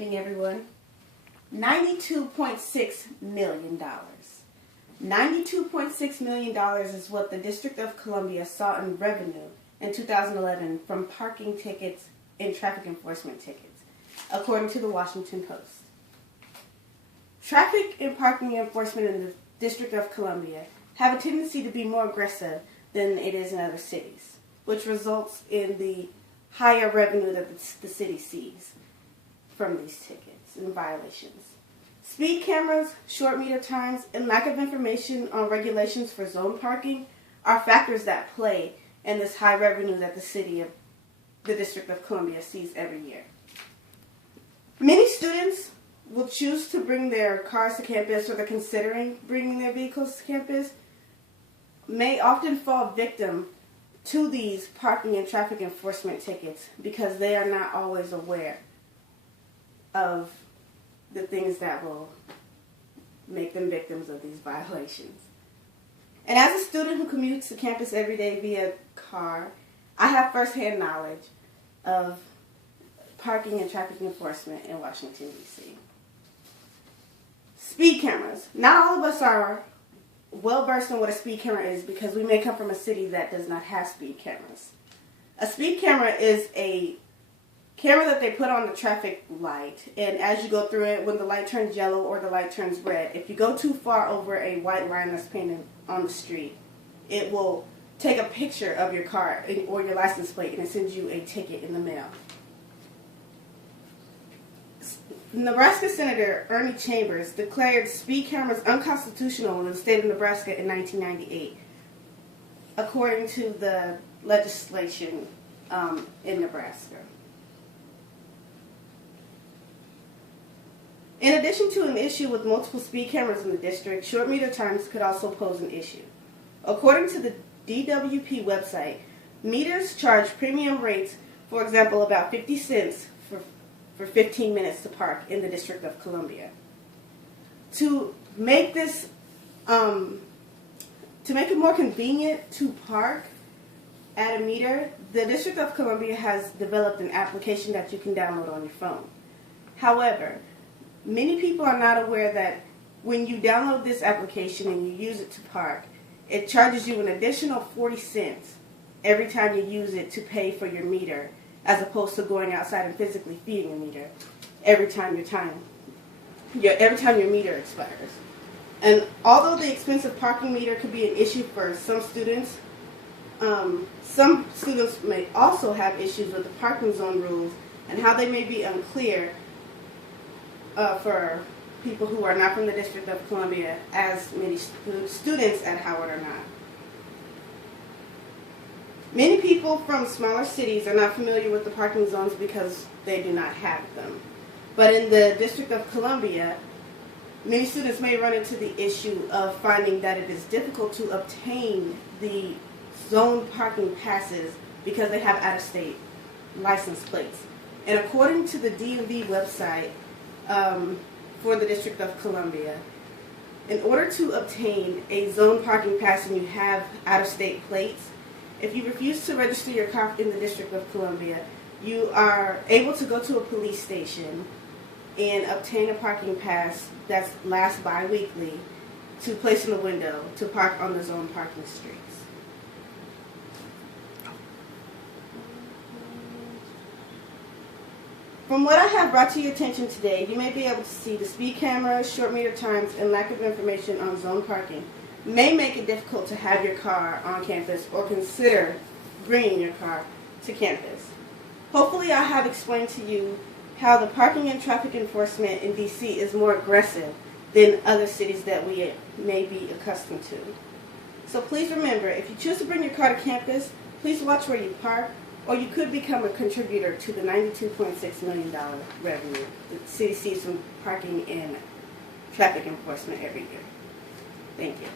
evening, everyone. $92.6 million. $92.6 million is what the District of Columbia saw in revenue in 2011 from parking tickets and traffic enforcement tickets, according to the Washington Post. Traffic and parking enforcement in the District of Columbia have a tendency to be more aggressive than it is in other cities, which results in the higher revenue that the city sees from these tickets and violations. Speed cameras, short meter times, and lack of information on regulations for zone parking are factors that play in this high revenue that the District of Columbia sees every year. Many students will choose to bring their cars to campus, or they're considering bringing their vehicles to campus, may often fall victim to these parking and traffic enforcement tickets because they are not always aware of the things that will make them victims of these violations. And as a student who commutes to campus every day via car, I have firsthand knowledge of parking and traffic enforcement in Washington, D.C. Speed cameras. Not all of us are well versed in what a speed camera is because we may come from a city that does not have speed cameras. A speed camera is a camera that they put on the traffic light, and as you go through it, when the light turns yellow or the light turns red, if you go too far over a white line that's painted on the street, it will take a picture of your car or your license plate and it sends you a ticket in the mail. Nebraska Senator Ernie Chambers declared speed cameras unconstitutional in the state of Nebraska in 1998, according to the legislation in Nebraska. In addition to an issue with multiple speed cameras in the district, short meter times could also pose an issue. According to the DWP website, meters charge premium rates, for example, about 50 cents for 15 minutes to park in the District of Columbia. To make this, to make it more convenient to park at a meter, the District of Columbia has developed an application that you can download on your phone. However, many people are not aware that when you download this application and you use it to park, it charges you an additional 40 cents every time you use it to pay for your meter, as opposed to going outside and physically feeding a meter every time your meter expires. And although the expensive parking meter could be an issue for some students may also have issues with the parking zone rules and how they may be unclear for people who are not from the District of Columbia, as many students at Howard are not. Many people from smaller cities are not familiar with the parking zones because they do not have them. But in the District of Columbia, many students may run into the issue of finding that it is difficult to obtain the zone parking passes because they have out-of-state license plates. And according to the DMV website for the District of Columbia, in order to obtain a zone parking pass and you have out-of-state plates, if you refuse to register your car in the District of Columbia, you are able to go to a police station and obtain a parking pass that lasts bi-weekly to place in the window to park on the zone parking streets. From what I have brought to your attention today, you may be able to see the speed cameras, short meter times, and lack of information on zone parking may make it difficult to have your car on campus or consider bringing your car to campus. Hopefully I have explained to you how the parking and traffic enforcement in DC is more aggressive than other cities that we may be accustomed to. So please remember, if you choose to bring your car to campus, please watch where you park, or you could become a contributor to the $92.6 million revenue the city sees from parking and traffic enforcement every year. Thank you.